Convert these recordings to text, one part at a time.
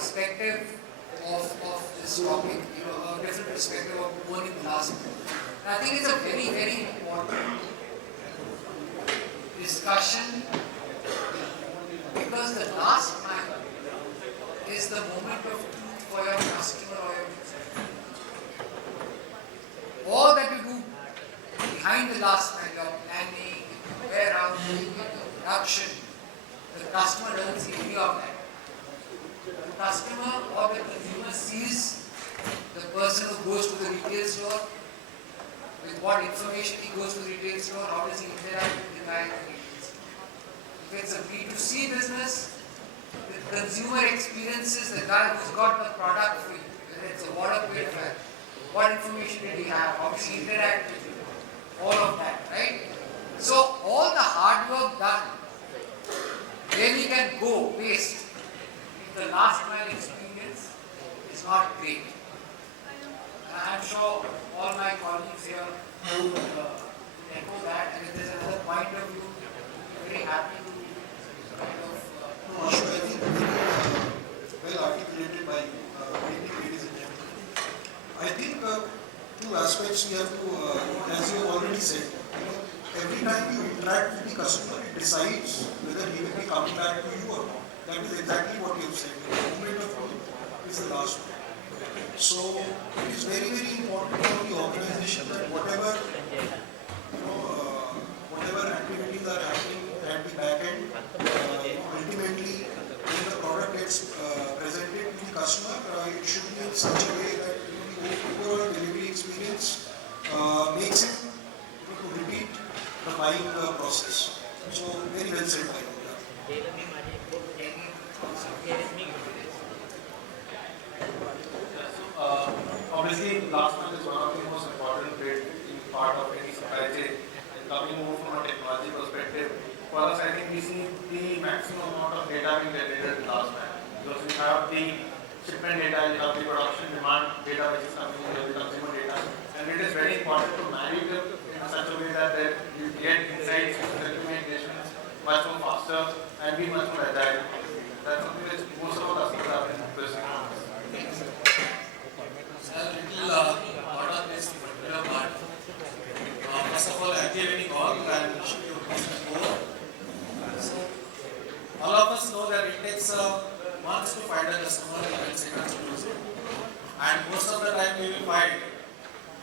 perspective of this topic, a different perspective of owning the last mile. And I think it's a very, very important discussion because the last mile is the moment of truth for your customer or your user. All that you do behind the last mile, your planning, warehousing, production, the customer doesn't see any of that. The customer or the consumer sees the person who goes to the retail store, with what information he goes to the retail store, how does he interact with the guy at the retail store. If it's a B2C business, the consumer experiences the guy who's got the product for you, whether it's a water purifier, what information did he have, how does he interact with you, all of that, right? So all the hard work done really can go waste if the last mile experience is not great. And I'm sure all my colleagues here would echo that, and if there's another point of view, I'm very happy to kind of... Ashu, I think well articulated by ladies and gentlemen. I think two aspects we have to, as you have already said, every time you interact with the customer, it decides whether he will be coming back to you or not. That is exactly what you have said. The moment of truth is the last one. So it is very, very important for the organization that whatever whatever activities are happening at the back end, ultimately when the product gets presented to the customer, it should be in such a way that the overall delivery experience makes it to repeat the buying process. So very well said by you. Obviously, last month is one of the most important part of any supply chain. And coming more from a technology perspective, for us, I think we see the maximum amount of data being generated last month. Because we have the shipment data, we have the production demand data which is coming in, the consumer data. And it is very important to marry them in such a way that you get insights, recommendations much more faster and be much more agile. That's something that most of our customers have been interested in. Part of this particular part. First of all, activating all and wishing you before. So, all of us know that it takes months to find a customer and seconds to use it. And most of the time we will find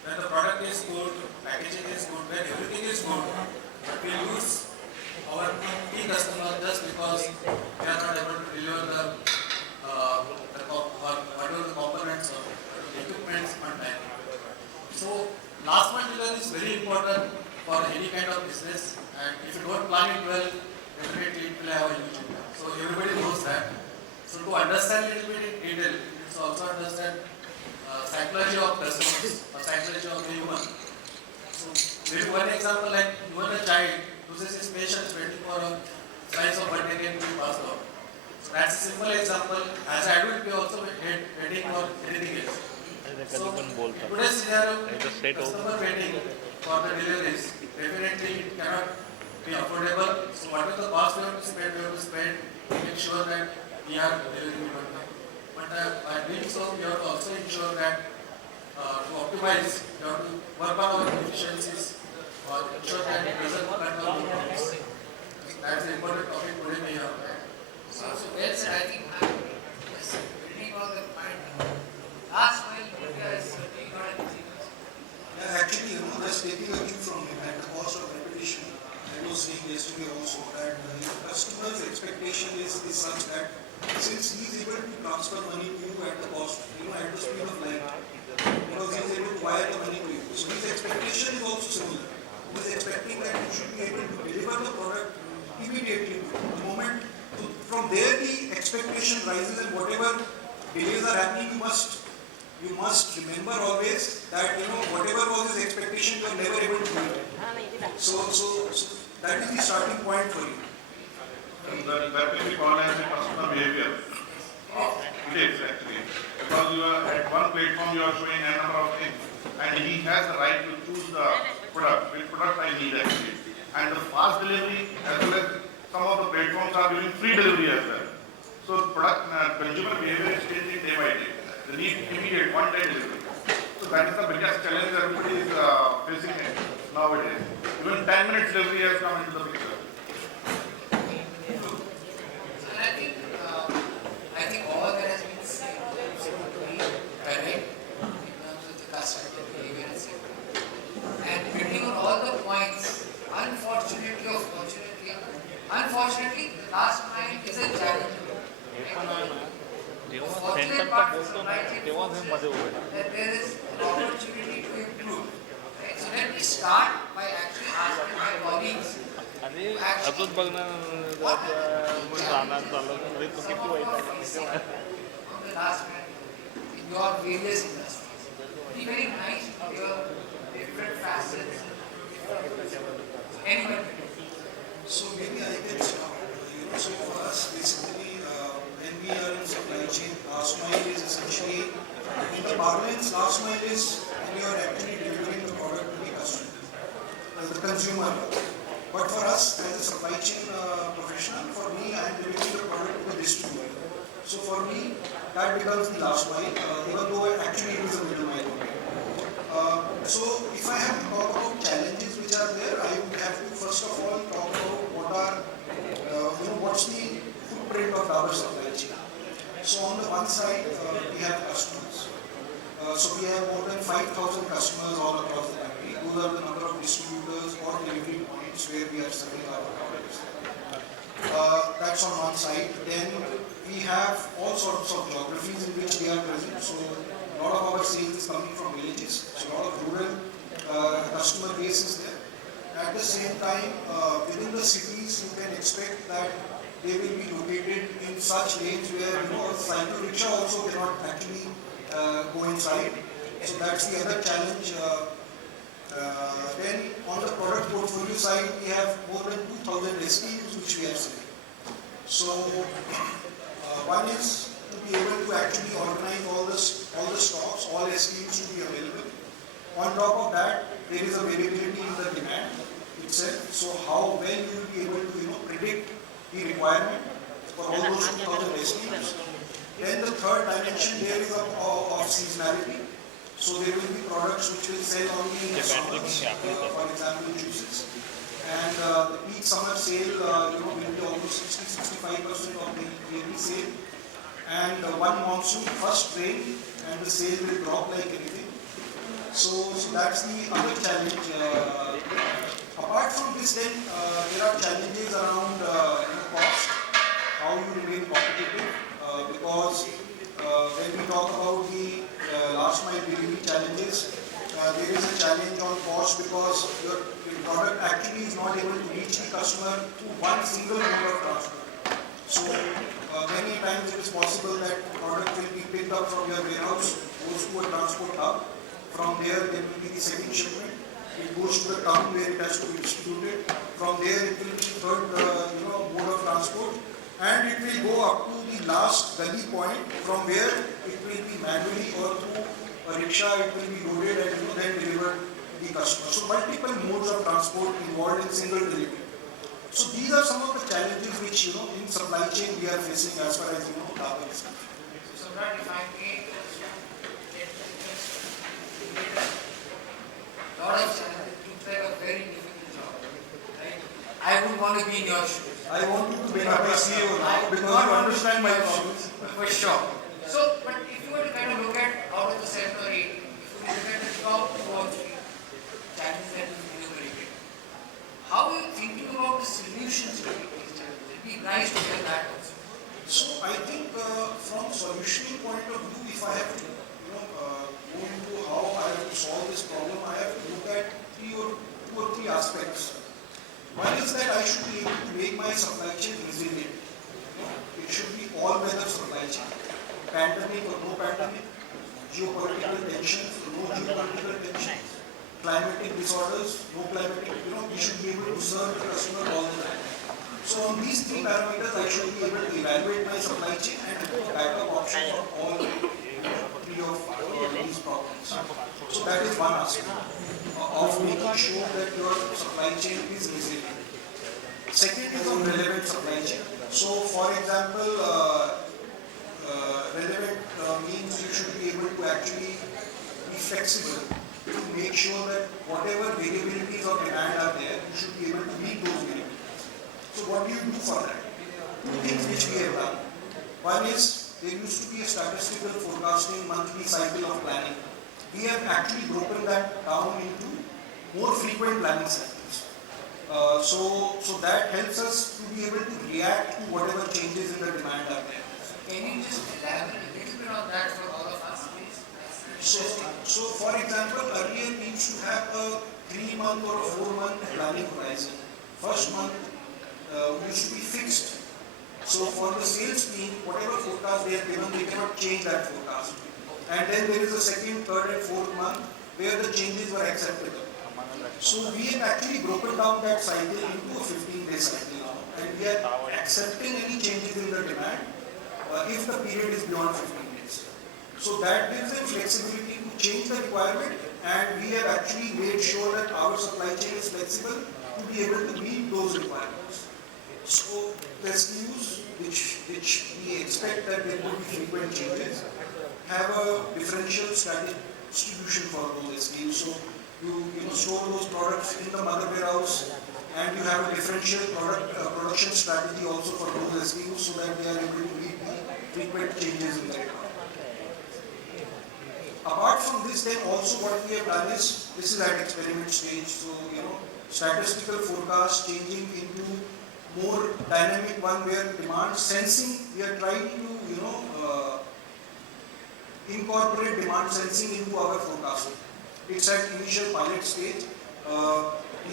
that the product is good, packaging is good, when everything is good, but we lose our key customer just because we are not able to deliver whatever the components or equipment on time. So last mile delivery is very important for any kind of business, and if you don't plan it well, definitely it will have a huge impact. So everybody knows that. So to understand a little bit in detail, you should also understand psychology of customers or psychology of the human. So maybe one example, like even a child loses his patience waiting for a slice of butter can be passed on. So that's a simple example. As an adult, we also waiting for anything else. So in today's scenario, customer waiting for the deliveries, definitely it cannot be affordable. So what is the cost we have to spend to make sure that we are delivering on time. But by doing so, we have to also ensure that to optimize, we have to work on our efficiencies or ensure that it doesn't cut down the costs. That's the important topic today we have. So well said. I think building on the point, last mile India is certainly not an easy business. Yeah, actually, just taking a cue from him at the cost of repetition, I was saying yesterday also that customer's expectation is such that since he is able to transfer money to you at the cost, at the speed of light, because he is able to wire the money to you. So his expectation is also similar. He is expecting that you should be able to deliver the product immediately. The moment, from there the expectation rises, and whatever delays are happening, you must remember always that whatever was his expectation, you are never able to do it. So that is the starting point for you. And that will be called as a customer behavior of today's actually. Because you are at one platform, you are showing a number of things, and he has the right to choose the product, which product I need actually. And the fast delivery, as well as some of the platforms are giving free delivery as well. So product consumer behavior is changing day by day. They need immediate one-day delivery. So that is the biggest challenge everybody is facing nowadays. Even 10 minutes delivery has come into the picture. And I think all that has been said is absolutely correct in terms of the customer behavior and safety. And building on all the points, unfortunately or fortunately, the last mile is a challenge. The fortunate part of supply chain folks is that there is an opportunity to improve. Right? So let me start by actually asking my colleagues आणि to actually अजून बघणार what are the राहणार challenges चाललं that तरी तो some किती of white you are आहे facing on the last mile in your various industries. It'd be very nice to hear different facets, anyone. So maybe I can start. So for us, basically, when we are in supply chain, last mile is essentially, in the parlance, last mile is when you are actually delivering the product to the customer, the consumer. But for us, as a supply chain professional, for me, I am delivering the product to the distributor. So for me, that becomes the last mile, even though actually it is a middle mile. So if I have to talk about challenges which are there, I would have to first of all talk about what are, what's the footprint of our supply chain. So on the one side, we have customers. So we have more than 5,000 customers all across the country. Those are the number of distributors or delivery points where we are selling our products. That's on one side. Then we have all sorts of geographies in which we are present. So a lot of our sales is coming from villages. So a lot of rural customer base is there. At the same time, within the cities, you can expect that they will be located in such lanes where a cycle rickshaw also cannot actually go inside. So that's the other challenge. Then on the product portfolio side, we have more than 2,000 SKUs which we are selling. So one is to be able to actually organize all the stocks, all SKUs to be available. On top of that, there is a variability in the demand itself. So how well you will be able to predict the requirement for all those 2,000 SKUs. Then the third dimension there is of seasonality. So there will be products which will sell only in the summers, for example juices. And the peak summer sale will be almost 60-65% of the yearly sale. And one monsoon, first rain, and the sale will drop like anything. So that's the other challenge. Apart from this, then there are challenges around cost, how you remain competitive, because when we talk about the last mile delivery challenges, there is a challenge on cost because your product actually is not able to reach the customer through one single mode of transport. So many times it is possible that product will be picked up from your warehouse, goes to a transport hub. From there will be the second shipment. It goes to the town where it has to be distributed. From there it will be third mode of transport, and it will go up to the last gully point from where it will be manually or through a rickshaw it will be loaded and then delivered to the customer. So multiple modes of transport involved in single delivery. So these are some of the challenges which in supply chain we are facing as far as Dabur is concerned. So Samrat, if I may, lot of challenges, looks like a very difficult job, right? I would want to be in your shoes. I want you to be my CEO now because you understand my issues. For sure. So, but if you were to kind of look at out of the 7 or 8, if you look at the top 2 or 3 challenges that you enumerated, how are you thinking about the solutions to these challenges? It'd be nice to hear that also. So I think from solutioning point of view, if I have to go into how I have to solve this problem, I have to look at 2 or 3 aspects. One is that I should be able to make my supply chain resilient. It should be all-weather supply chain. Pandemic or no pandemic, geopolitical tensions, no geopolitical tensions, climatic disorders, no climatic, we should be able to serve the customer all the time. So on these 3 parameters, I should be able to evaluate my supply chain and have a backup option for all 3 of these problems. So that is one aspect of making sure that your supply chain is resilient. Second is on relevant supply chain. So for example, flexible to make sure that whatever variabilities of demand are there, you should be able to meet those variabilities. So what do you do for that? Two things which we have done. One is, there used to be a statistical forecasting monthly cycle of planning. We have actually broken that down into more frequent planning cycles. So that helps us to be able to react to whatever changes in the demand are there. Can you just elaborate a little bit on that for all of us, please? So for example, earlier we used to have a 3-month or a 4-month planning horizon. First month used to be fixed. So for the sales team, whatever forecast they have given, they cannot change that forecast. And then there is a second, third and fourth month where the changes were acceptable. So we have actually broken down that cycle into a 15-day cycle now. And we are accepting any changes in the demand if the period is beyond 15 days. So that gives them flexibility to change the requirement, and we have actually made sure that our supply chain is flexible to be able to meet those requirements. So the SKUs which we expect that there will be frequent changes have a differential strategy distribution for those SKUs. So you store those products in the mother warehouse, and you have a differential production strategy also for those SKUs so that they are able to meet the frequent changes in the demand. Apart from this, then also what we have done is, this is at experiment stage, so statistical forecast changing into more dynamic one where demand sensing, we are trying to incorporate demand sensing into our forecasting. It's at initial pilot stage.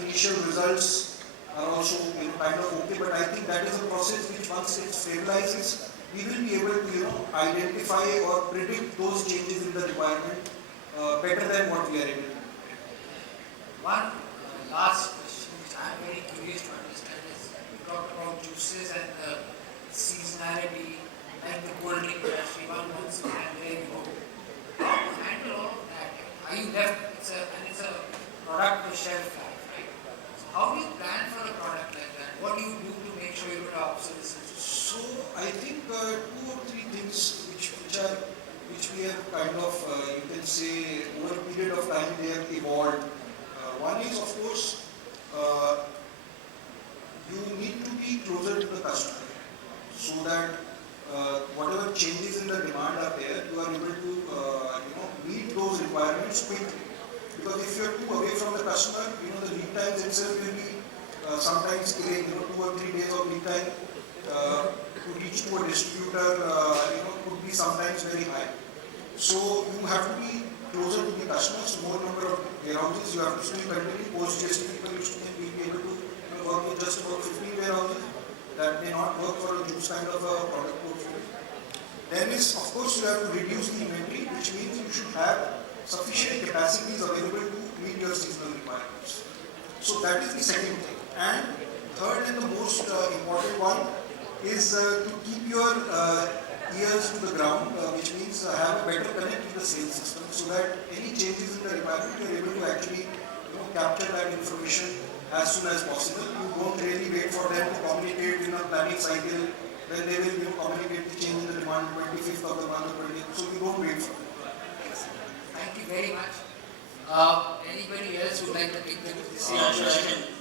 Initial results are also kind of okay, but I think that is a process which once it stabilizes, we will be able to identify or predict those changes in the requirement better than what we are able to do. One last question which I am very curious to understand is, you talked about juices and the seasonality, like the cold drink industry, one month and there you go. How to handle all of that? Are you left, it's a product with shelf life, right? So how do you plan for a product like that? What do you do to make sure you're not obsolescence? So I think 2 or 3 things which we have kind of you can say over a period of time they have evolved. One is of course you need to be closer to the customer so that whatever changes in the demand are there, you are able to meet those requirements quickly. Because if you are too away from the customer, the lead times itself will be sometimes 2 or 3 days of lead time to reach to a distributor could be sometimes very high. So you have to be closer to the customers, more number of warehouses, you have to still continue. Post GST people used to be able to work with just about 15 warehouses. That may not work for a juice kind of a product portfolio. Then is, of course, you have to reduce the inventory, which means you should have sufficient capacities available to meet your seasonal requirements. So that is the second thing. And third and the most important one is to keep your ears to the ground, which means have a better connect with the sales system so that any changes in the requirement you are able to actually capture that information as soon as possible. You don't really wait for them to communicate in a planning cycle when they will communicate the change in the demand 25th of the month or 20th. So you don't wait for them. Thank you very much. Anybody else would like to take the same question?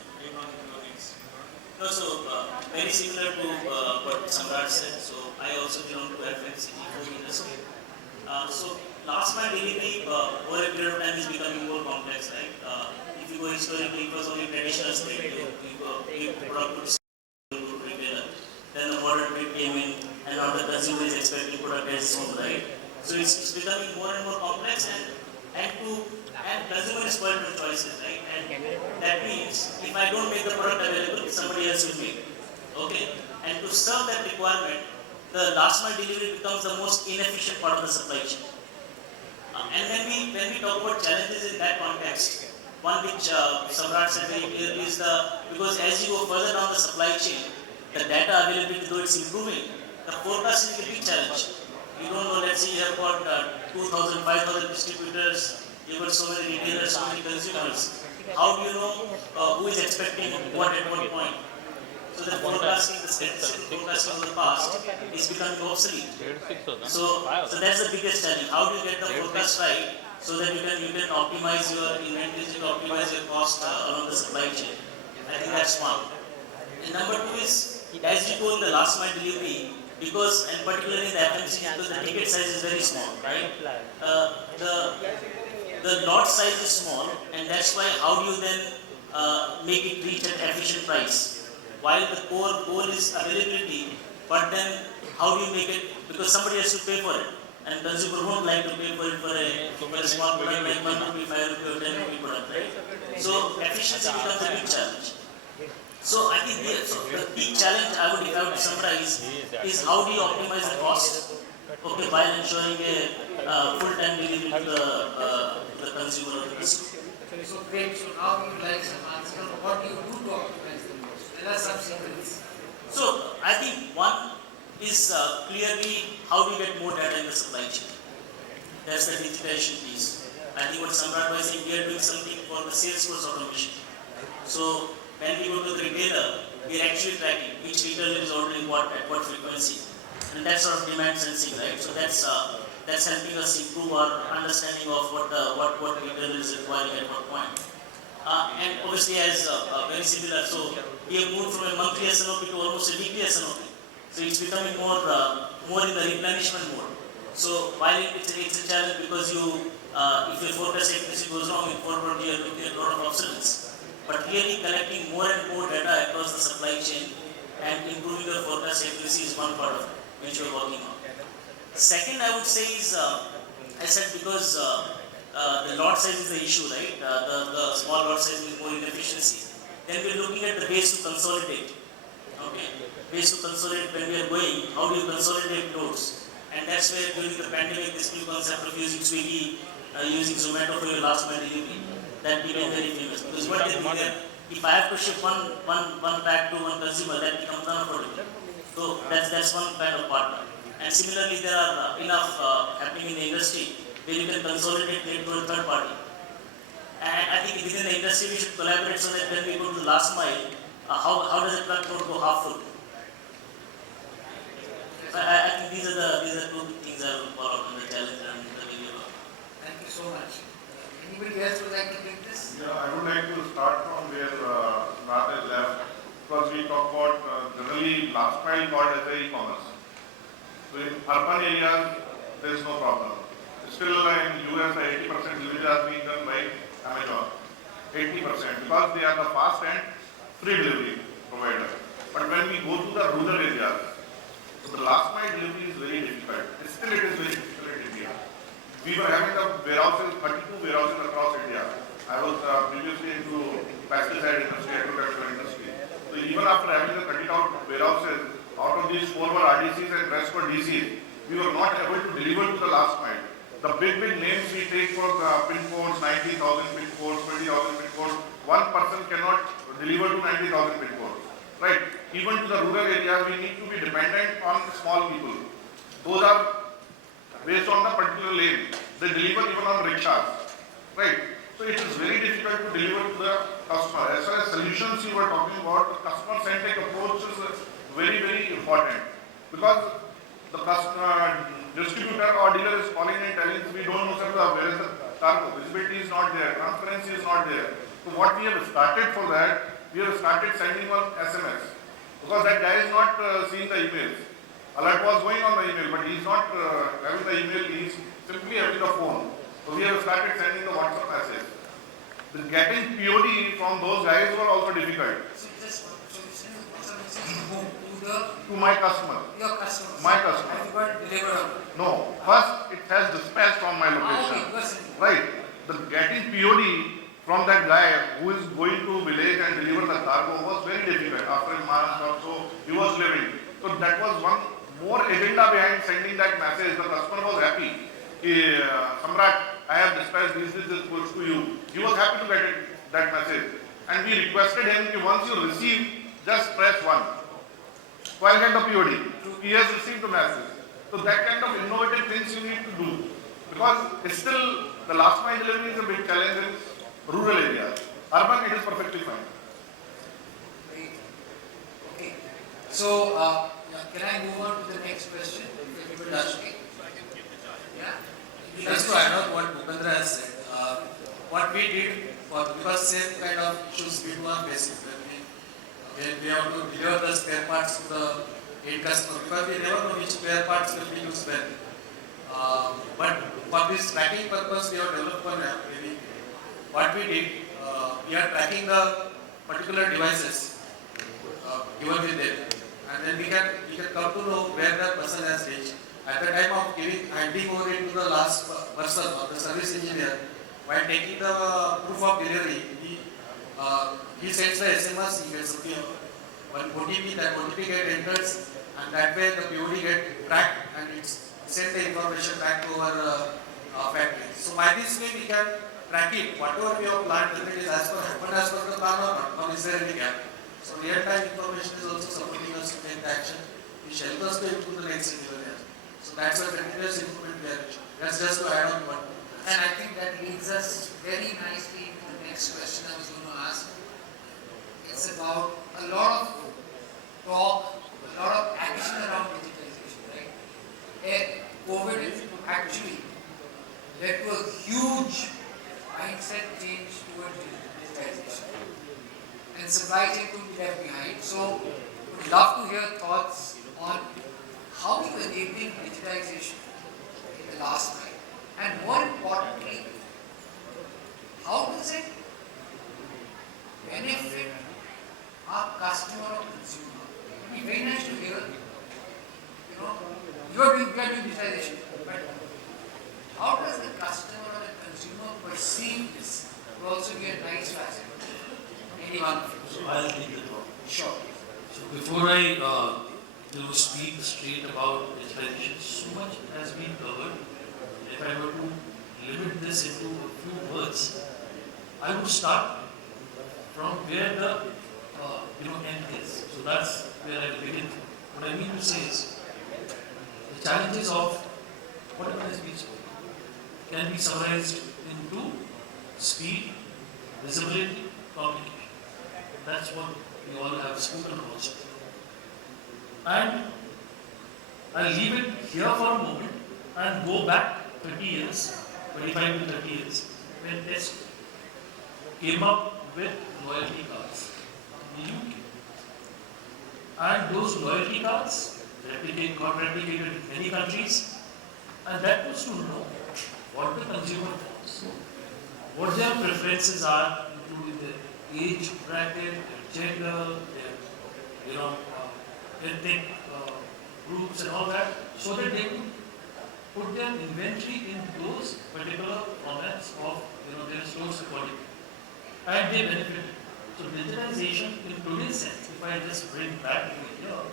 No, so very similar to what Samrat said. So I also belong to FMCG food industry. So last mile delivery over a period of time is becoming more complex, right? If you go historically, it was only traditional state. You product to retailer. Then the modern trade came in, and now the consumer is expecting product as soon, right? So it's becoming more and more complex, and consumer is spoiled with choices, right? And that means if I don't make the product available, somebody else will make it. Okay? And to serve that requirement, the last mile delivery becomes the most inefficient part of the supply chain. And when we talk about challenges in that context, one which Samrat said very clear is because as you go further down the supply chain, the data availability, though it's improving, the forecasting is a big challenge. You don't know, let's say you have got 2,000, 5,000 distributors, you've got so many retailers, so many consumers. How do you know who is expecting what at what point? So the forecasting, the statistical forecasting of the past is becoming obsolete. So that's the biggest challenge. How do you get the forecast right so that you can optimize your inventories, you can optimize your cost along the supply chain. I think that's one. And number two is, as you told the last mile delivery, because and particularly in the FMCG, because the ticket size is very small, right? The lot size is small, and that's why how do you then make it reach an efficient price? While the core goal is availability, but then how do you make it, because somebody has to pay for it, and consumer won't like to pay for it for a small product like 1 rupee, 5 rupee or 10 rupee product, right? So efficiency becomes a big challenge. So I think the big challenge I would, if I would summarize, is how do you optimize the cost, okay, while ensuring a full-time delivery to the consumer or the customer. So great. So now we would like some answer on what do you do to optimize the cost? Tell us some secrets. So I think one is clearly how do you get more data in the supply chain. That's the digitization piece. I think what Samrat was saying, we are doing something for the sales force automation. So when we go to the retailer, we are actually tracking which retailer is ordering what at what frequency, and that sort of demand sensing, right? So that's helping us improve our understanding of what retailer is requiring at what point. And obviously, as very similar, so we have moved from a monthly SNOP to almost a weekly SNOP. So it's becoming more in the replenishment mode. So while it's a challenge because if your forecast accuracy goes wrong, in forward you are looking at a lot of obsolescence. But really collecting more and more data across the supply chain and improving your forecast accuracy is one part of it, which we are working on. Second, I would say is, I said because the lot size is the issue, right? The small lot size is more inefficiency. Then we are looking at the ways to consolidate. Okay, ways to consolidate when we are going. How do you consolidate loads? And that's where during the pandemic, this new concept of using Swiggy, using Zomato for your last mile delivery, that became very famous. Because what they do there, if I have to ship one pack to one consumer, that becomes unaffordable. So that's one kind of partner. And similarly, there are enough happening in the industry where you can consolidate it to a third party. And I think within the industry, we should collaborate so that when we go to the last mile, how does a truck load go half full? I think these are two things I will call out on the challenge and the way we work. Thank you so much. Anybody else would like to take this? Yeah, I would like to start from where Nath has left, because we talk about generally last mile called as the e-commerce. So in urban areas, there is no problem. Still in US, 80% delivery are being done by Amazon. 80% because they are the fast and free delivery provider. But when we go to the rural areas, so the last mile delivery is very difficult. Still it is very difficult in India. We were having the warehouses, 32 warehouses across India. I was previously into pesticide industry, agricultural industry. So even after having the 32 warehouses, out of these 4 were RDCs and rest were DCs, we were not able to deliver to the last mile. The big names we take for the pin codes, 90,000 pin codes, 20,000 pin codes, one person cannot deliver to 90,000 pin codes. Right? Even to the rural areas, we need to be dependent on small people. Those are based on the particular lane. They deliver even on rickshaws. Right? So it is very difficult to deliver to the customer. As far as solutions you were talking about, the customer-centric approach is very, very important. Because the customer, distributor or dealer is calling and telling us, we don't know, sir, where is the cargo. Visibility is not there, transparency is not there. So what we have started for that, we have started sending one SMS. Because that guy is not seeing the emails. Alert was going on the email, but he is not having the email, he is simply having the phone. So we have started sending the WhatsApp message. The getting POD from those guys were also difficult. So you send WhatsApp message to whom? To my customer. Your customer. My customer. Have you got delivered? No. First, it has dispatched from my location. Right. The getting POD from that guy who is going to village and deliver the cargo was very difficult. After a month or so, he was living. So that was one more agenda behind sending that message. The customer was happy. Samrat, I have dispatched this goods to you. He was happy to get that message. And we requested him that once you receive, just press 1. So I'll get the POD. He has received the message. So that kind of innovative things you need to do. Because still the last mile delivery is a big challenge in rural areas. Urban, it is perfectly fine. Great. Okay. So, can I move on to the next question? If everybody is okay? Yeah? Just to add on what Bhupendra has said, because same kind of issues we do on basic when we have to deliver the spare parts to the end customer, because we never know which spare parts will be used when. But for this tracking purpose, we have developed one app. Maybe what we did, we are tracking the particular devices given with them, and then we can come to know where the person has reached. At the time of handing over it to the last person or the service engineer, while taking the proof of delivery, he sends the SMS, he gets one OTP, that OTP gets entered, and that way the POD gets tracked and it's send the information back to our factory. So by this way we can track it, whatever we have planned, whether it is as per the plan or not, or is there any gap. So real-time information is also supporting us to take the action, which helps us to improve the next delivery. So that's a continuous improvement we are reaching. That's just to add on one. And I think that leads us very nicely to the next question I was going to ask. It's about a lot of talk, a lot of action around digitalization, right? COVID actually led to a huge mindset change towards digitalization. And supply chain couldn't be left behind. So, would love to hear thoughts on how you are enabling digitalization in the last mile. And more importantly, how does it benefit our customer or consumer? It would be very nice to hear, we are doing digitalization, but how does the customer or the consumer perceive this? It will also be a nice facet. Anyone of you? So I'll take the talk. Sure. So before I speak straight about digitalization, so much has been covered. If I were to limit this into a few words, I would start from where the end is. So that's where I begin. What I mean to say is, the challenges of whatever has been spoken can be summarized into speed, visibility, communication. That's what we all have spoken about. And I'll leave it here for a moment and go back 30 years, 25 to 30 years, when Test came up with loyalty cards in the UK. And those loyalty cards got replicated in many countries, and that was to know what the consumer wants, what their preferences are, including their age bracket, their gender, their ethnic groups and all that, so that they could put their inventory in those particular formats of their stores accordingly. And they benefited. So digitalization in today's sense, if I just bring back to here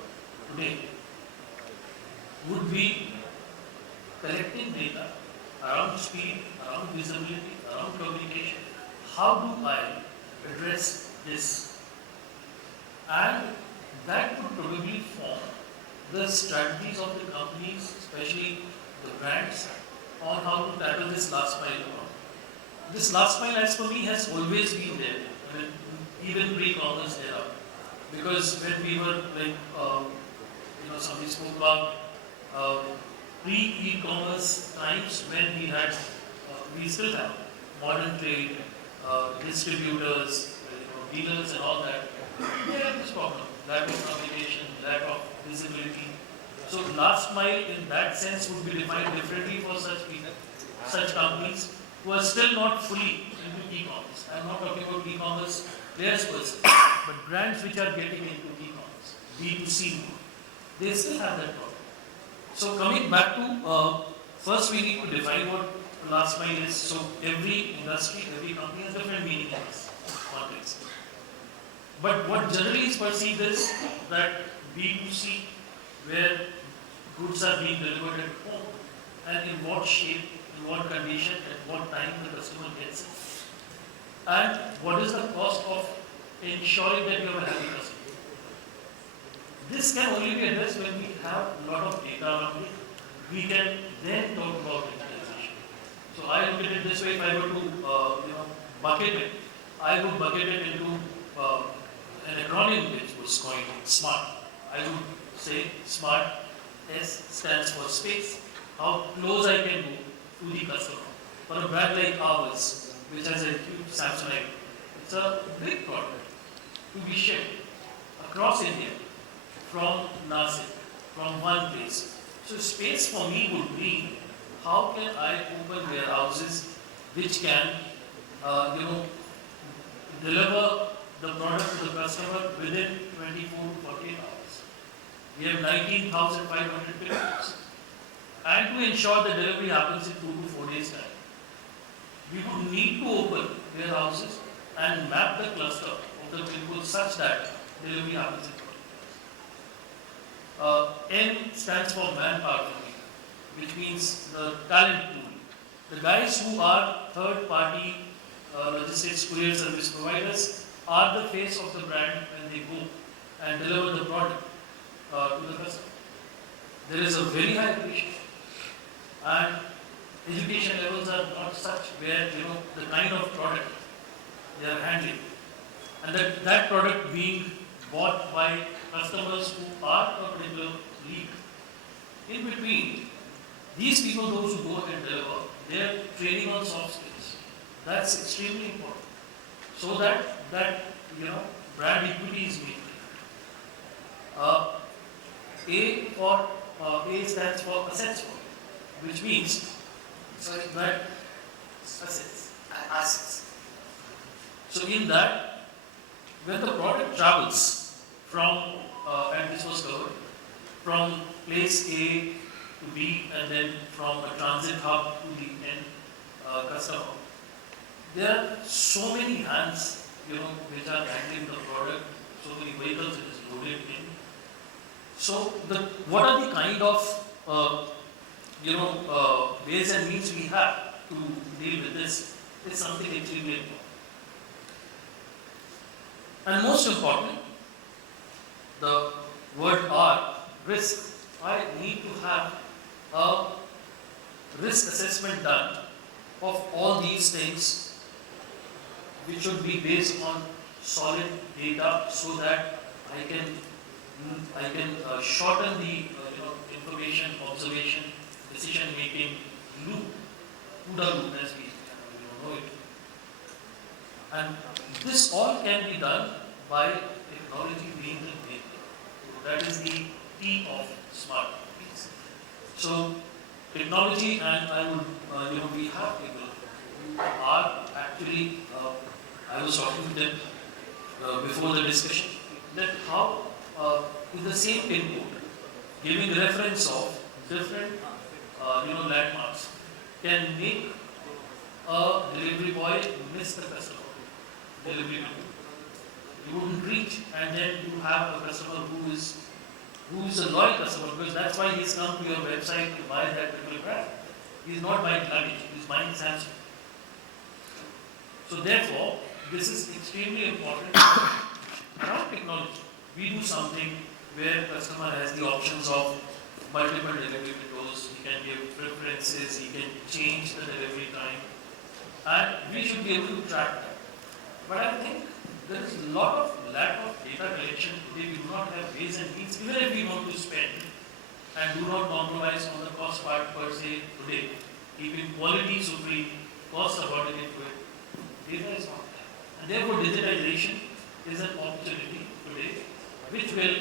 today, would be collecting data around speed, around visibility, around communication. How do I address this? And that would probably form the strategies of the companies, especially the brands, on how to tackle this last mile. This last mile, as for me, has always been there. I mean, even pre-commerce era. Because when we were somebody spoke about pre-e-commerce times, when we still have modern trade, distributors, dealers and all that, they have this problem. Lack of communication, lack of visibility. So last mile in that sense would be defined differently for such people, such companies who are still not fully into e-commerce. I'm not talking about e-commerce players first, but brands which are getting into e-commerce, B2C, they still have that problem. So coming back to, first we need to define what last mile is. So every industry, every company has different meaning in this context. But what generally is perceived is that B2C, where goods are being delivered at home, and in what shape, in what condition, at what time the customer gets it. And what is the cost of ensuring that you have a happy customer. This can only be addressed when we have a lot of data around it. We can then talk about digitalization. So I look at it this way: if I were to bucket it, I would bucket it into an acronym which was coined SMART. I would say SMART. S stands for space, how close I can go to the customer. For a brand like ours, which has a huge Samsonite It's a big product to be shipped across India from Nasik, from one place. So space for me would be, how can I open warehouses which can, you know, deliver the product to the customer within 24 to 48 hours. We have 19,500 kilometers. And to ensure the delivery happens in 2 to 4 days time, we would need to open warehouses and map the cluster of the pin codes such that delivery happens in 48 hours. M stands for manpower, which means the talent pool. The guys who are third-party logistics courier service providers are the face of the brand when they go and deliver the product to the customer. There is a very high appreciation, and education levels are not such where, you know, the kind of product they are handling, and that product being bought by customers who are a particular league. In between, these people, those who go and deliver, they are training on soft skills. That's extremely important, so that you know, brand equity is maintained. A stands for assets, which means Sorry, that assets. assets. So in that, when the product travels from, and this was covered, from place A to B and then from a transit hub to the end customer, there are so many hands, you know, which are handling the product, so many vehicles it is loaded in. So what are the kind of ways and means we have to deal with this is something extremely important. And most important, the word R, risk. I need to have a risk assessment done of all these things, which should be based on solid data, so that I can shorten the information, observation, decision making loop, OODA loop as we know it. And this all can be done by technology being the maker. That is the T of smart. So technology, and I would we have people who are actually I was talking to them before the discussion, that how with the same pin code, giving reference of different landmarks, can make a delivery boy miss the customer delivery window. You wouldn't reach, and then you have a customer who is a loyal customer, because that's why he's come to your website to buy that particular brand. He's not buying luggage, he's buying Samsung. So therefore, this is extremely important. Around technology, we do something where customer has the options of multiple delivery windows, he can give preferences, he can change the delivery time, and we should be able to track that. But I think there is a lot of lack of data collection today. We do not have ways and means, even if we want to spend and do not compromise on the cost part per se today, keeping quality supreme, cost subordinate to it. Data is not there. And therefore digitization is an opportunity today which will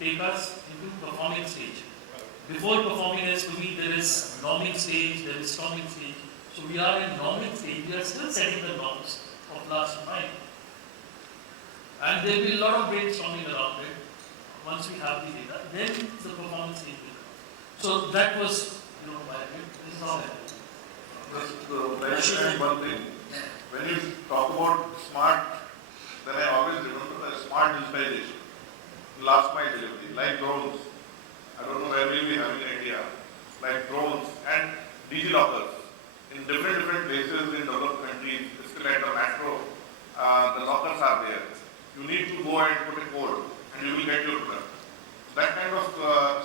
take us into performing stage. Before performing, as to me, there is norming stage, there is storming stage. So we are in norming stage, we are still setting the norms of last mile. And there will be a lot of brainstorming around it. Once we have the data, then the performance stage will come. So that was, my view. This is all. Just to add one thing. When you talk about smart, then I always remember the smart digitization. Last mile delivery, like drones. I don't know where we will be having in India. Like drones and digilockers. In different places in developed countries, it's like the metro, the lockers are there. You need to go and put a code and you will get your product. That kind of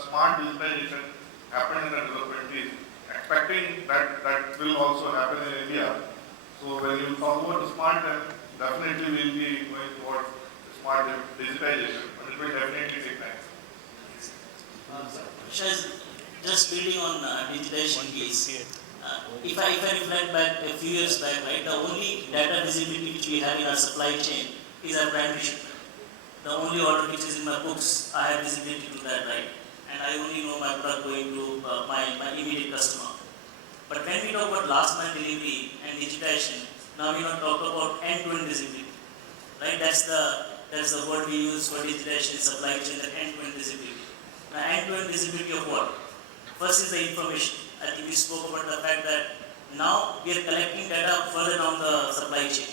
smart digitization happened in the developed countries. Expecting that will also happen in India. So when you talk about the smart, then definitely we will be going towards smart digitization, but it will definitely take time. Just building on digitization piece. If I reflect back a few years back, right, the only data visibility which we have in our supply chain is our primary shipment. The only order which is in my books, I have visibility to that, right? And I only know my product going to my immediate customer. But when we talk about last mile delivery and digitization, now we not talk about end-to-end visibility, right? That's the word we use for digitization in supply chain, the end-to-end visibility. Now, end-to-end visibility of what? First is the information. I think we spoke about the fact that now we are collecting data further down the supply chain.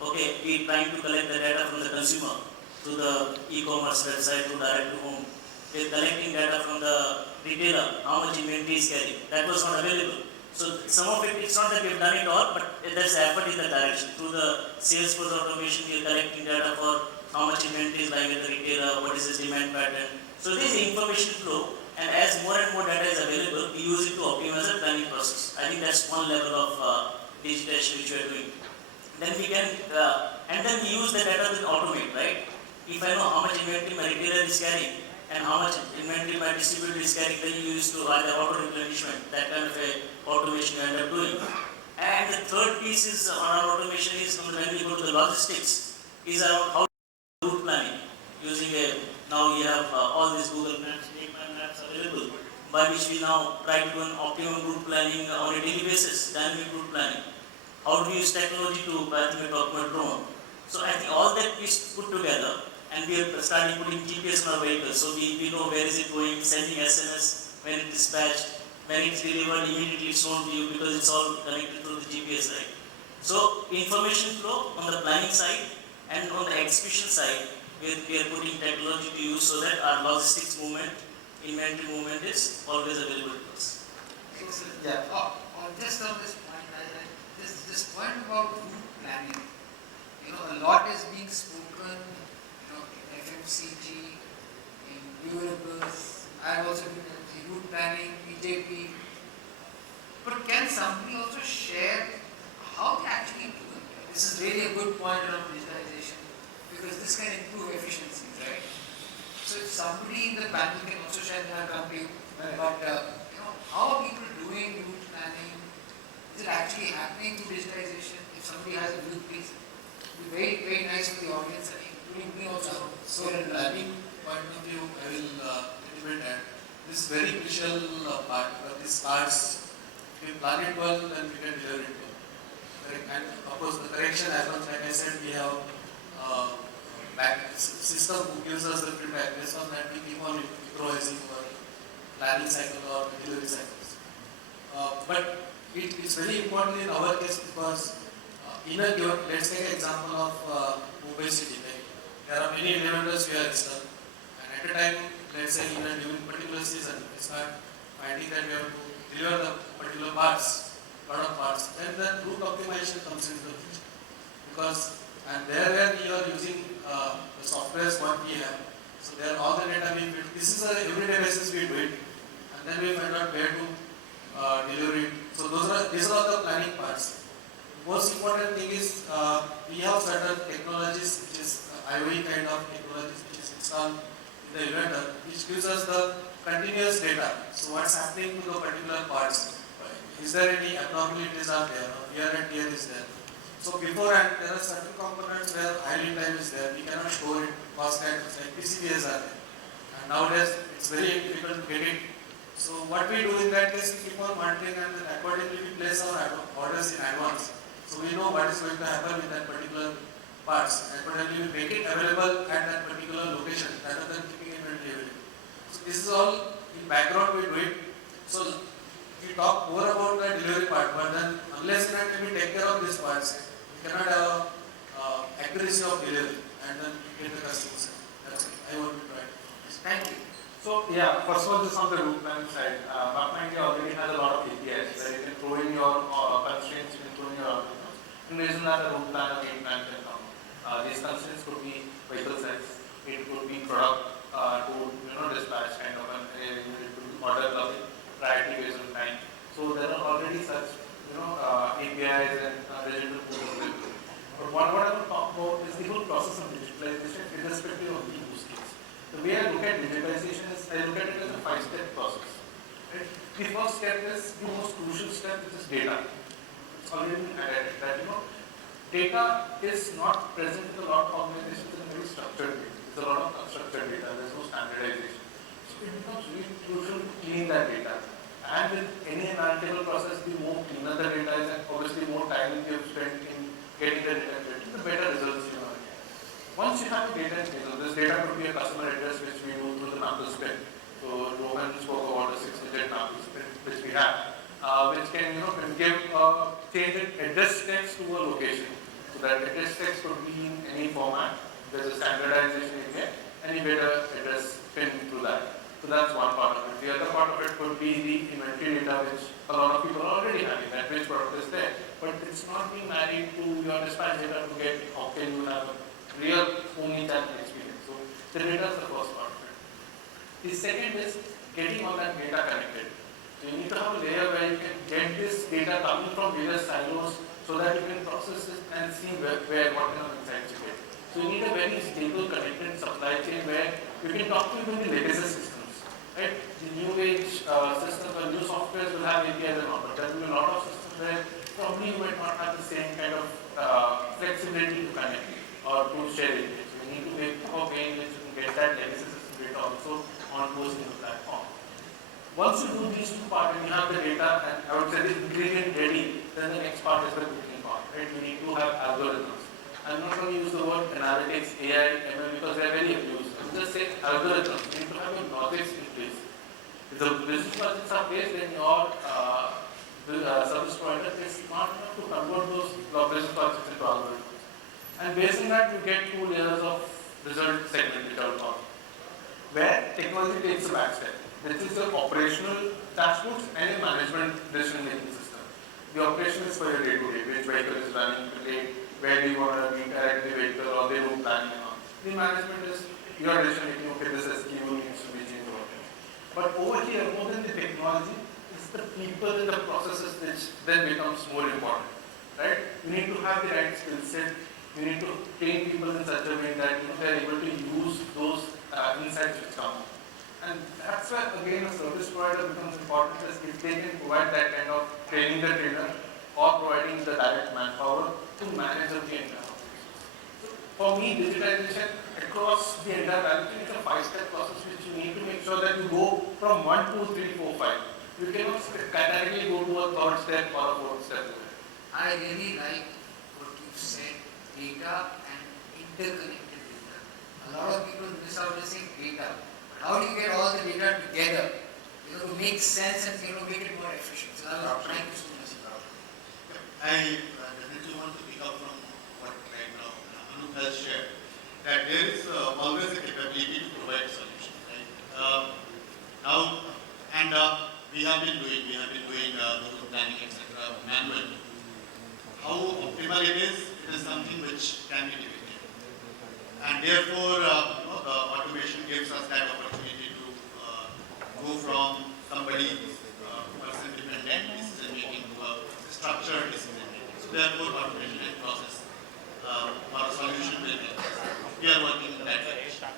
Okay, we are trying to collect the data from the consumer to the e-commerce website to direct to home. We are collecting data from the retailer, how much inventory is carrying. That was not available. So some of it, it's not that we have done it all, but there's effort in that direction. Through the sales force automation, we are collecting data for how much inventory is lying at the retailer, what is his demand pattern. So there is information flow, and as more and more data is available, we use it to optimize the planning process. I think that's one level of digitization which we are doing. Then we can, and then we use the data to automate, right? If I know how much inventory my retailer is carrying and how much inventory my distributor is carrying, then you use to either auto replenishment, that kind of a automation you end up doing. And the third piece is on our automation is when we go to the logistics, is around how route planning. Using now we have all these Google Maps, Maps available, by which we now try to do an optimum route planning on a daily basis, dynamic route planning. How do we use technology to, I think we talk about drone. So I think all that is put together, and we are starting putting GPS on our vehicles, so we know where is it going, sending SMS, when it is dispatched, when it's delivered, immediately it's known to you because it's all connected to the GPS, right? So information flow on the planning side and on the execution side, we are putting technology to use so that our logistics movement, inventory movement is always available to us. Excellent. Yeah. Just on this point, this point about route planning, a lot is being spoken, in FMCG, in durables. I have also been in route planning, BJP. But can somebody also share how they actually do it? This is really a good point around digitalization because this can improve efficiencies, right? So if somebody in the panel can also share their company about how are people doing route planning? Is it actually happening through digitalization? If somebody has a view, please. It'd be very, very nice for the audience and including me also. So, planning point of view, I will implement that. This is very crucial part. This starts, if we plan it well, then we can deliver it well. Correct? And of course, the correction happens, like I said, we have system who gives us the feedback. Based on that, we keep on improvising our planning cycle or delivery cycles. But it's very important in our case because in a given, let's take an example of Mumbai city. Like, there are many elevators we are installed, and at a time, let's say in a given particular season, we start finding that we have to deliver the particular parts, lot of parts. Then the route optimization comes into the picture because and there where we are using the softwares what we have. So there all the data we build. This is a everyday basis we do it, and then we find out where to deliver it. So these are the planning parts. Most important thing is we have certain technologies which is IoE kind of technologies which is installed in the elevator, which gives us the continuous data. So what's happening to the particular parts? Is there any abnormalities are there? Wear and tear is there. So beforehand, there are certain components where idle time is there. We cannot store it. Cost items like PCBs are there. And nowadays, it's very difficult to get it. So what we do in that case, we keep on monitoring and then accordingly we place our orders in advance. So we know what is going to happen with that particular parts. Accordingly, we make it available at that particular location rather than keeping inventory available. So this is all in background we do it. So we talk more about the delivery part, but then unless and until we take care of these parts, we cannot have accuracy of delivery and then we get the customers. That's it. I want to try. Thank you. So yeah, first of all, just on the route planning side, MapmyIndia already has a lot of APIs where you can throw in your constraints, you can throw in your algorithms, and based on that, a route plan or game plan can come. These constraints could be vehicle size, it could be product to dispatch kind of an order clubbing, priority based on time. So there are already such APIs and digital tools available. But what I want to talk about is the whole process of digitalization irrespective of the use case. The way I look at digitization is I look at it as a 5-step process. Right? The first step is the most crucial step, which is data. It's already been highlighted that data is not present in a lot of organizations in a very structured way. It's a lot of unstructured data. There's no standardization. So it becomes really crucial to clean that data. And with any analytical process, the more cleaner the data is, and obviously more time you have spent in getting the data correct, the better results you are getting. Once you have the data in place, this data could be a customer address which we do through the Mappers spin. So Rohan spoke about a 6-digit Mappers spin which we have, which can can give change in address text to a location. So that address text could be in any format. There's a standardization in here, and you get an address pin through that. So that's one part of it. The other part of it could be the inventory data, which a lot of people are already having, that which product is there. But it's not being married to your dispatch data to get how can you have a real omni-channel experience. So the data is the first part of it. The second is getting all that data connected. So you need to have a layer where you can get this data coming from various silos so that you can process it and see what kind of insights you get. So you need a very stable, connected supply chain where you can talk to even the legacy systems. Right? The new age systems or new softwares will have APIs and all, but there will be a lot of systems where probably you might not have the same kind of flexibility to connect or to share it. So you need to make a way in which you can get that legacy system data also on posting the platform. Once you do these two parts and you have the data and I would say the ingredient ready, then the next part is the cooking part. Right? You need to have algorithms. I'm not going to use the word analytics, AI, ML because they are very abused. I'm just saying algorithms. You need to have your logics in place. If the business logics are placed, then your service provider is smart enough to convert those business logics into algorithms. And based on that, you get 2 layers of result segment, which I will call, where technology takes a back step. This is your operational dashboards and your management decision-making system. The operation is for your day-to-day, which vehicle is running today, where do you want to redirect the vehicle or the route planning and all. The management is your decision-making, okay, this SKU needs to be changed or whatever. But over here, more than the technology, it's the people and the processes which then becomes more important. Right? You need to have the right skill set. You need to train people in such a way that they are able to use those insights which come. And that's where again a service provider becomes important, is if they can provide that kind of training the trainer or providing the direct manpower to manage the entire operation. So for me, digitization across the entire value chain is a 5-step process which you need to make sure that you go from 1, 2, 3, 4, 5. You cannot categorically go to a 3rd step or a 4th step. I really like what you said, data and interconnected data. A lot of people miss out on saying data. How do you get all the data together, to make sense and make it more efficient? So thank you so much. I definitely want to pick up from what right now Anup has shared, that there is always a capability to provide solutions. Right? We have been doing the planning, etc. manually. How optimal it is something which can be debated. And therefore, the automation gives us that opportunity to go from somebody's person-dependent decision-making to a structured decision-making. So therefore, automation and process or solution will help us. We are working in that direction.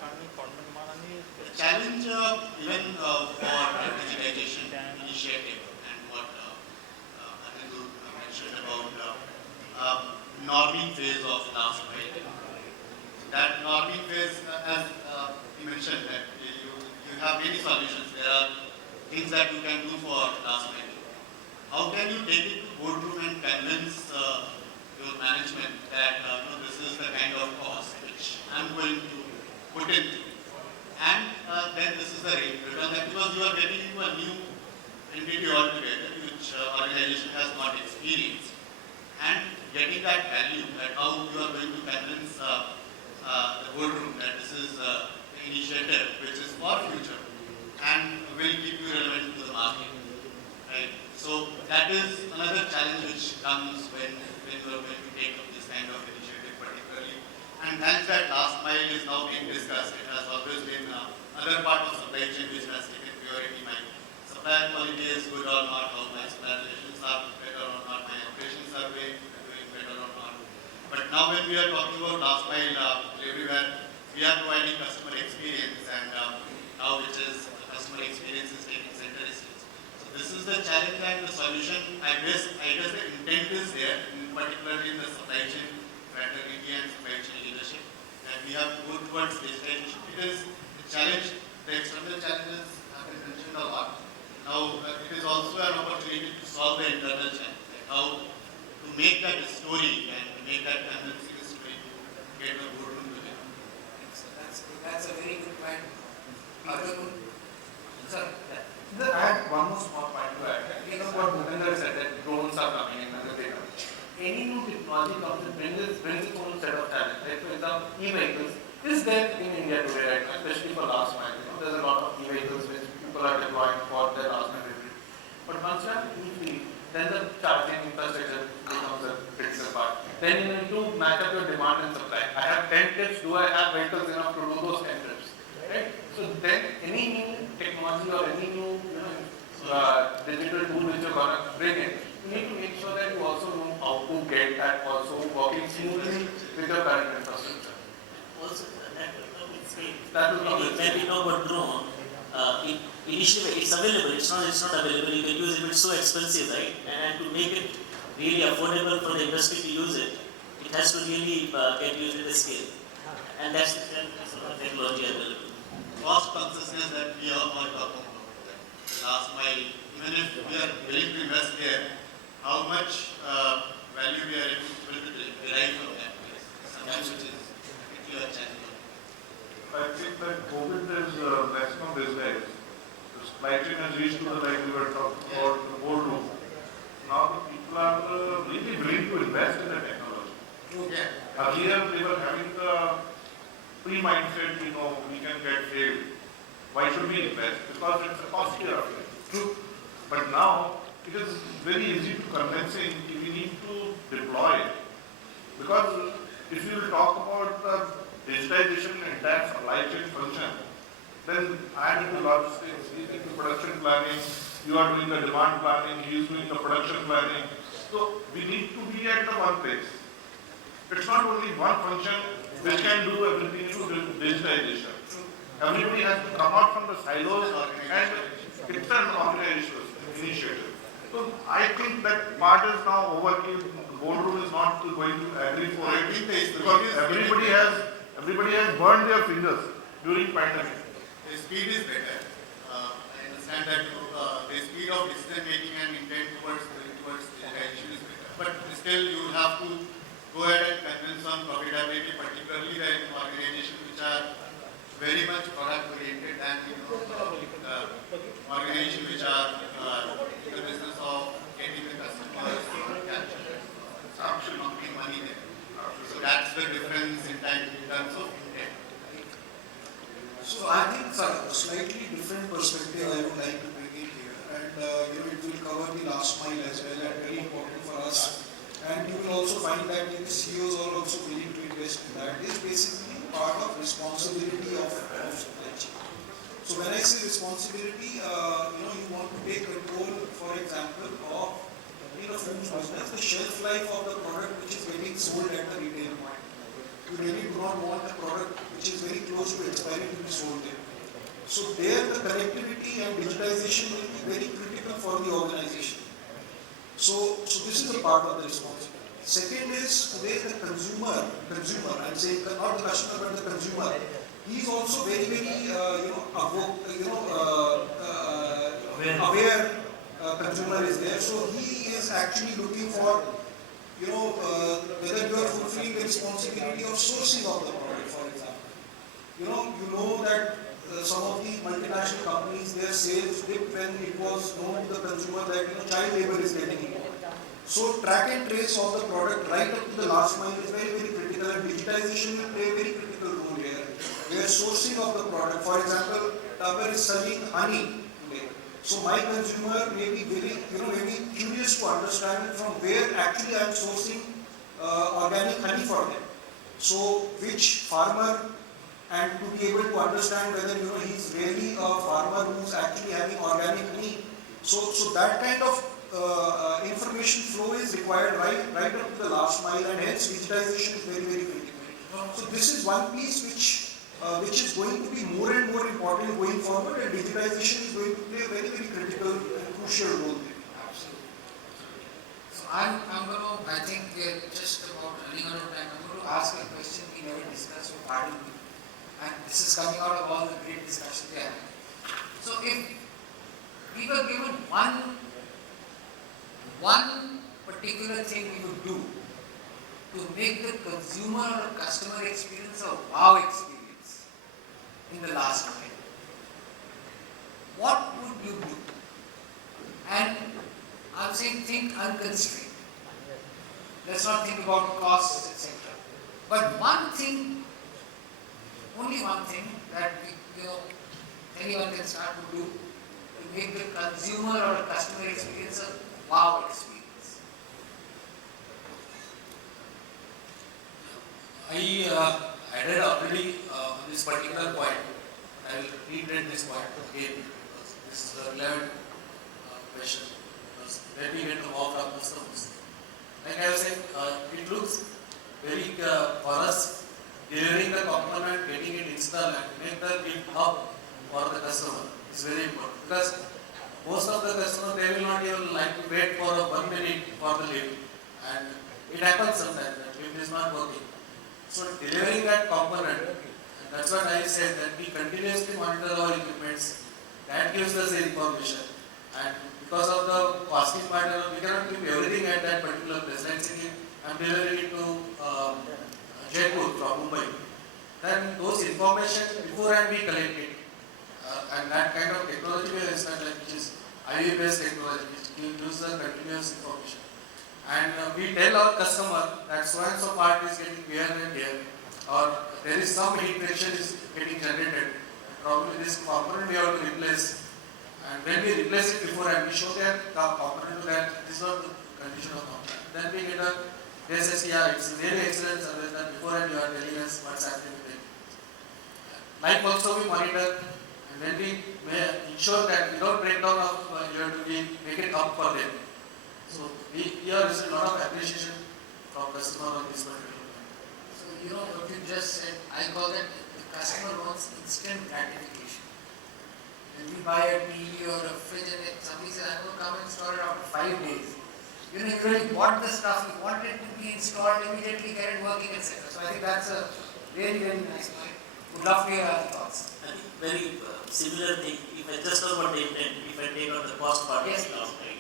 The challenge even for digitization initiative and what Bhartendu mentioned about norming phase of last mile. That norming phase, as he mentioned, that you have many solutions. There are things that you can do for last mile. How can you take it to boardroom and convince your management that this is the kind of cost which I'm going to put into, and then this is the rate return, that because you are getting into a new entity altogether, which organization has not experienced, and getting that value, that how you are going to convince the boardroom that this is the initiative which is for future and will keep you relevant to the market. Right? So that is another challenge which comes when you are going to take up this kind of initiative particularly. And thanks that last mile is now being discussed. It has always been other part of supply chain which has taken priority. My supplier quality is good or not, how my supplier relations are better or not, my operations are doing better or not. But now when we are talking about last mile everywhere, we are providing customer experience, and now which is customer experience is taking center stage. So this the challenge and the solution? I guess the intent is there, particularly in the supply chain fraternity and supply chain leadership, that we have to go towards digitization. It is the challenge, the external challenges have been mentioned a lot. Now, it is also an opportunity to solve the internal challenge, like how to make that a story and to make that convincing story to get the boardroom together. That's a very good point. Sir, I had one more small point to add. You know what Bhupendra said, that drones are coming in and they come. Any new technology comes and brings its own set of challenges. Like for example, e-vehicles is there in India today, right? Especially for last mile. You know, there's a lot of e-vehicles which people are deploying for their last mile delivery. But once you have e-fleet, then the charging infrastructure becomes a critical part. Then you need to match up your demand and supply. I have 10 trips. Do I have vehicles enough to do those 10 trips? Right? So then any new technology or any new digital tool which you're going to bring in, you need to make sure that you also know how to get that also working smoothly with your current infrastructure. Also, that will come with scale. That will come with When we know about drone, initially it's available, it's not available, you can use it, but it's so expensive, right? And to make it really affordable for the industry to use it, it has to really get used at a scale. And that's the technology available. Cost consciousness that we are all talking about. Last mile, even if we are willing to invest there, how much value we are able to derive from that place. Sometimes which is particularly a challenge. I think that COVID is maximum business. The supply chain has reached to the, like we were talking about, the boardroom. Now the people are really willing to invest in the technology. Yeah. Earlier they were having the pre-mindset, you know, we can get failed. Why should we invest? Because it's a costly affair. True. But now it is very easy to convincing if we need to deploy it. Because if you will talk about the digitization and entire supply chain function, then I am into logistics, he is into production planning, you are doing the demand planning, he is doing the production planning. So we need to be at the one place. It's not only one function which can do everything through digitization. Everybody has to come out from the silos and it's an organizational initiative. So I think that part is now overkill. The boardroom is not going to agree for it because everybody has burned their fingers during pandemic. The speed is better. I understand that the speed of decision making and intent towards digitization is better. But still you have to go ahead and convince on profitability, particularly the organizations which are very much product oriented and organizations which are in the business of getting the customers captured. Some should not be money there. So that's the difference in terms of intent. So I think a slightly different perspective I would like to bring in here, and it will cover the last mile as well, and very important for us. And you will also find that the CEOs are also willing to invest in that. Is basically part of responsibility of supply chain. So when I say responsibility, you want to take control, for example, of in a food business, the shelf life of the product which is getting sold at the retail point. You really do not want a product which is very close to expiry to be sold there. So there the connectivity and digitization will be very critical for the organization. So this is a part of the responsibility. Second is today the consumer, I'm saying not the customer but the consumer, he is also very, very aware consumer is there. So he is actually looking for, whether you are fulfilling the responsibility of sourcing of the product, for example. You know that some of the multinational companies, their sales dipped when it was known to the consumer that child labor is getting involved. So track and trace of the product right up to the last mile is very, very critical, and digitization will play a very critical role here. Where sourcing of the product, for example, Dabur is selling honey today. So my consumer may be very, may be curious to understand from where actually I am sourcing organic honey for them. So which farmer, and to be able to understand whether he is really a farmer who is actually having organic honey. So that kind of information flow is required right up to the last mile, and hence digitization is very, very critical. So this is one piece which is going to be more and more important going forward, and digitization is going to play a very, very critical and crucial role there. I'm going to, I think we're just about running out of time. I'm going to ask a question we never discussed with Bhartendu. And this is coming out of all the great discussion we had. So if we were given one particular thing we would do to make the consumer or customer experience a wow experience in the last mile, what would you do? And I'm saying think unconstrained. Let's not think about costs, etc. But one thing, only one thing that anyone can start to do to make the consumer or customer experience a wow experience. I added already on this particular point. I will reiterate this point again because this is a relevant question. Because when we get to wow from customers, like I was saying, it looks very for us delivering the component, getting it installed, and make the lift up for the customer is very important because most of the customers they will not even like to wait for 1 minute for the lift, and it happens sometimes that lift is not working. So delivering that component, and that's what I said that we continuously monitor our equipments. That gives us the information, and because of the costing part, we cannot keep everything at that particular place. Let's say I'm delivering it to Jaipur from Mumbai. Then those information beforehand we collect it, and that kind of technology we have started, which is IV based technology, which gives the continuous information. And we tell our customer that so and so part is getting wear and tear, or there is some heat friction is getting generated. Probably this component we have to replace. And when we replace it before and we show that component that this is not the condition of component, then we get a, they say, yeah, it's very excellent service that before and you are telling us what's happening with it. Like also we monitor, and then we may ensure that without breakdown of you have to make it up for them. So here is a lot of appreciation from customer on this particular point. So what you just said, I call that the customer wants instant gratification. When we buy a TV or a fridge and somebody says, I'm going to come and install it after 5 days. You really bought the stuff, you want it to be installed immediately, get it working, etc. So I think that's a very, very nice point. Would love to hear your thoughts. I think very similar thing. If I just talk about the intent, if I take out the cost part, Yes, now, right?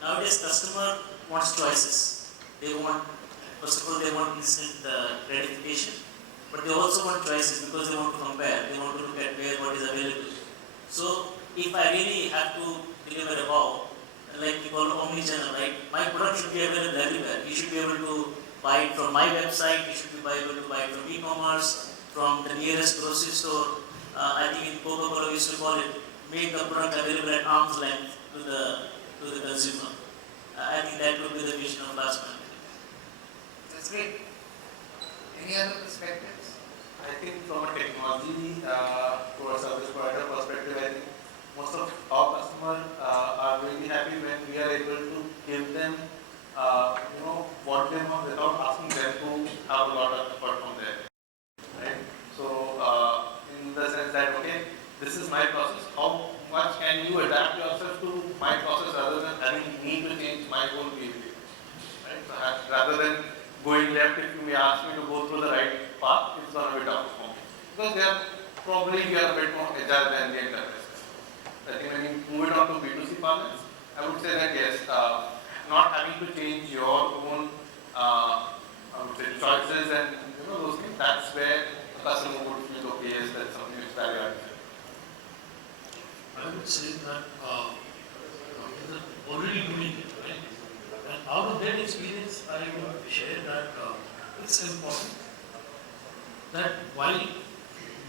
Nowadays, customer wants choices. They want, first of all, they want instant gratification, but they also want choices because they want to compare. They want to look at what is available. So, if I really have to deliver a wow, like we call omni-channel, right? My product should be available everywhere. You should be able to buy it from my website. You should be able to buy it from e-commerce, from the nearest grocery store. I think in Coca-Cola we used to call it, make the product available at arm's length to the consumer. I think that would be the vision of last month. That's great. Any other perspectives? I think from a technology to a service provider perspective, I think most of our customers are really happy when we are able to give them, what they want without asking them to have a lot of effort from there. Right? So, in the sense that, okay, this is my process, how much can you adapt yourself to my process rather than having me to change my whole behavior? Right? So, rather than going left, if you may ask me to go through the right path, it's going to be tough for me. Because we are a bit more agile than the enterprise. I think when you move it on to B2C parlance, I would say that yes, not having to change your own choices and those things, that's where the customer would feel okay, yes, that's something which value added. I would say that they're already doing it, right? And out of that experience, I would share that it's important that while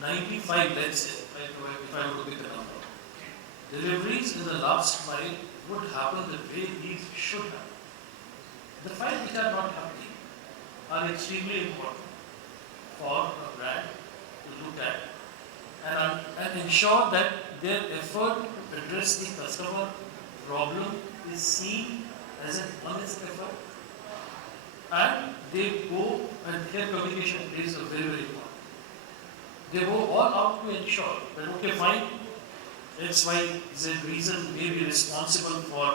95, let's say, if I were to pick a number, deliveries in the last mile would happen the way these should happen. The files which are not happening are extremely important for a brand to look at and ensure that their effort to address the customer problem is seen as an honest effort, and they go, and their communication plays a very, very important. They go all out to ensure that, okay, fine, X, Y, Z reason may be responsible for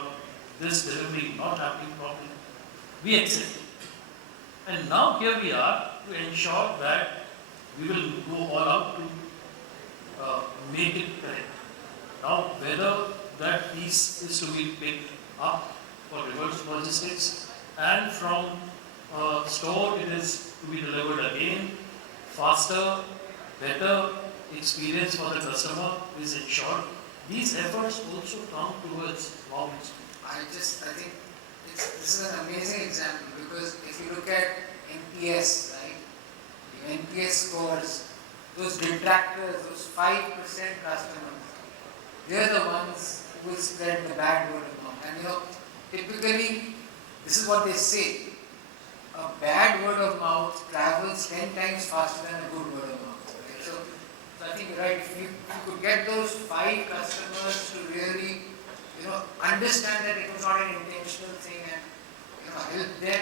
this delivery not happening properly, we accepted. And now here we are to ensure that we will go all out to make it correct. Now, whether that piece is to be picked up for reverse logistics and from store it is to be delivered again, faster, better experience for the customer is ensured. These efforts also count towards knowledge. I think this is an amazing example because if you look at NPS, right? The NPS scores, those detractors, those 5% customers, they're the ones who will spread the bad word of mouth. And typically, this is what they say. A bad word of mouth travels 10 times faster than a good word of mouth. Right? So I think you're right. If you could get those 5 customers to really, understand that it was not an intentional thing and, help them,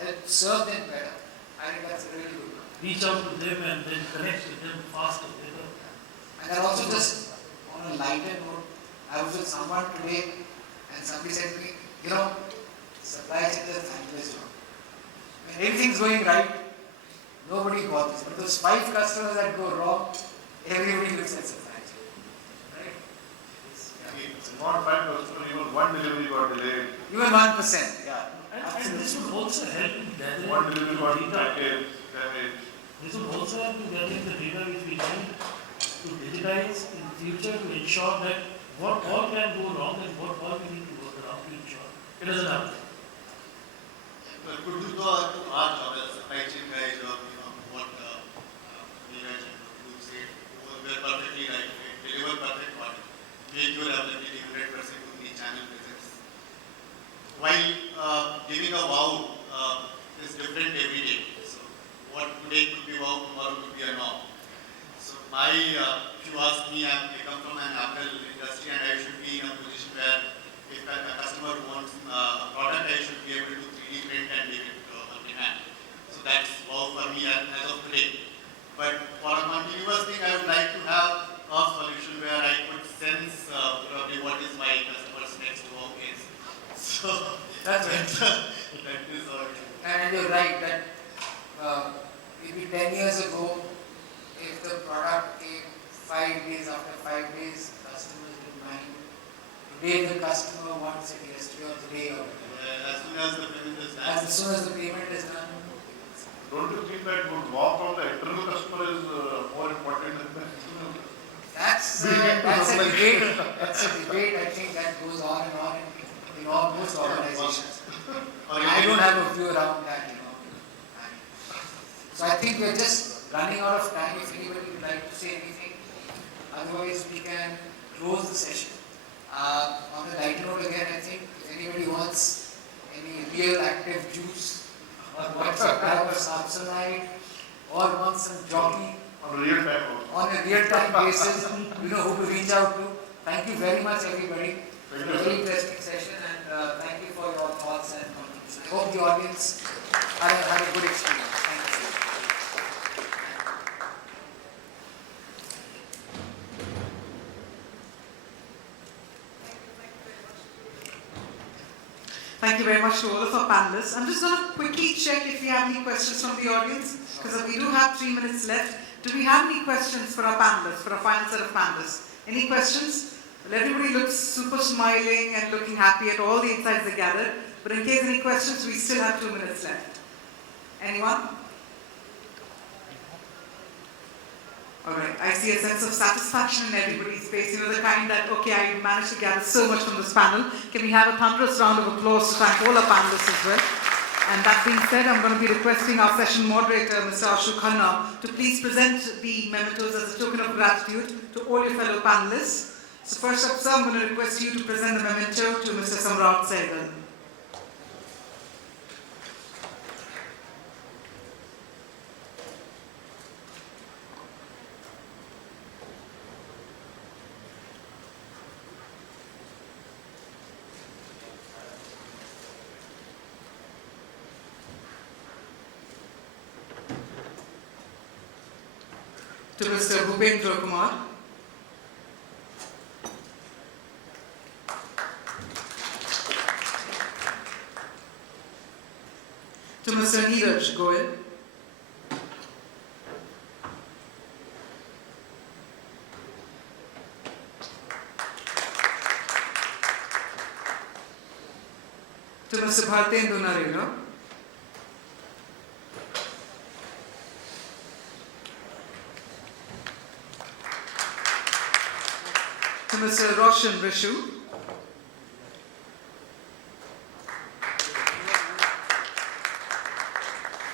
help serve them better. I think that's a really good one. Reach out to them and then connect with them faster. And then also just on a lighter note, I was with someone today and somebody said to me, supply chain is a thankless job. When everything's going right, nobody bothers. But those 5 customers that go wrong, everybody looks at supply chain. Right? It's not 5%, even one delivery got delayed. Even 1%, yeah. And this would also help in gathering One delivery got data. damaged. This would also help in gathering the data which we need to digitize in future to ensure that what all can go wrong and what all we need to work around to ensure it doesn't happen. Could you go to our job as supply chain guys or what Neeraj and Anup said, we're perfectly right, deliver perfect product, make your availability 100% to the channel presence. While giving a wow is different every day. So what today could be wow, tomorrow could be a no. So if you ask me, I come from an Apple industry and I should be in a position where if a customer wants a product, I should be able to 3D print and give it on demand. So that's wow for me as of today. But for a continuous thing, I would like to have a solution where I could sense probably what is my customer's next wow is. So That's right. that is all. And you're right that maybe 10 years ago, if the product came 5 days, after 5 days, customers didn't mind. Today the customer wants it yesterday or the day of it. As soon as the payment is done. As soon as the payment is done. Don't you think that good walk from the internal customer is more important than the external? That's a debate. That's a debate. I think that goes on and on in most organizations. I don't have a view around that. So I think we're just running out of time. If anybody would like to say anything, otherwise we can close the session. On the lighter note again, I think if anybody wants any real active juice or wants a bag of Samsonite or wants some Jockey On real time also. on a real-time basis, you know who to reach out to. Thank you very much, everybody. It was a very interesting session, and thank you for your thoughts and comments. I hope the audience had a good experience. Thank you. Thank you very much to all of our panelists. I'm just going to quickly check if we have any questions from the audience, because we do have 3 minutes left. Do we have any questions for our panelists, for our final set of panelists? Any questions? Well, everybody looks super smiling and looking happy at all the insights they gathered. But in case any questions, we still have 2 minutes left. Anyone? All right. I see a sense of satisfaction in everybody's face. You know, the kind that, okay, I managed to gather so much from this panel. Can we have a thunderous round of applause to thank all our panelists as well? And that being said, I'm going to be requesting our session moderator, Mr. Ashu Khanna, to please present the mementos as a token of gratitude to all your fellow panelists. So first up, sir, I'm going to request you to present the memento to Mr. Samrat Sehgal. To Mr. Bhupendra Kumar. To Mr. Neeraj Goel. To Mr. Bhartendu Narera. To Mr. Raushan Rishu.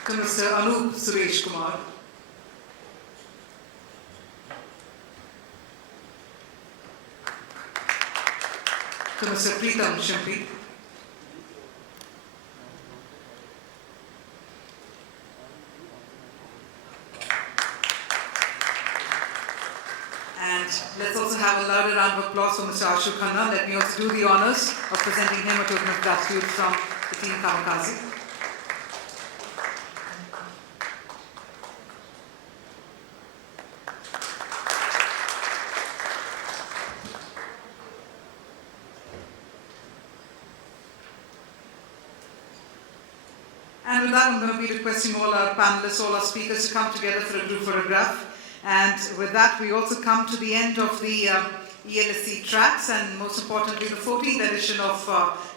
To Mr. Anup Suresh Kumar. To Mr. Pritam Shimpi. And let's also have a louder round of applause for Mr. Ashu Khanna. Let me also do the honors of presenting him a token of gratitude from the team Kamikaze. And with that, I'm going to be requesting all our panelists, all our speakers to come together for a group photograph. And with that, we also come to the end of the ELSC tracks and most importantly, the 14th edition of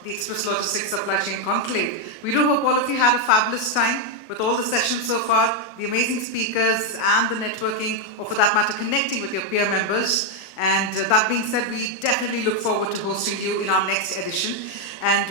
the Express Logistics Supply Chain Conclave. We do hope all of you had a fabulous time with all the sessions so far, the amazing speakers and the networking, or for that matter, connecting with your peer members. And that being said, we definitely look forward to hosting you in our next edition. And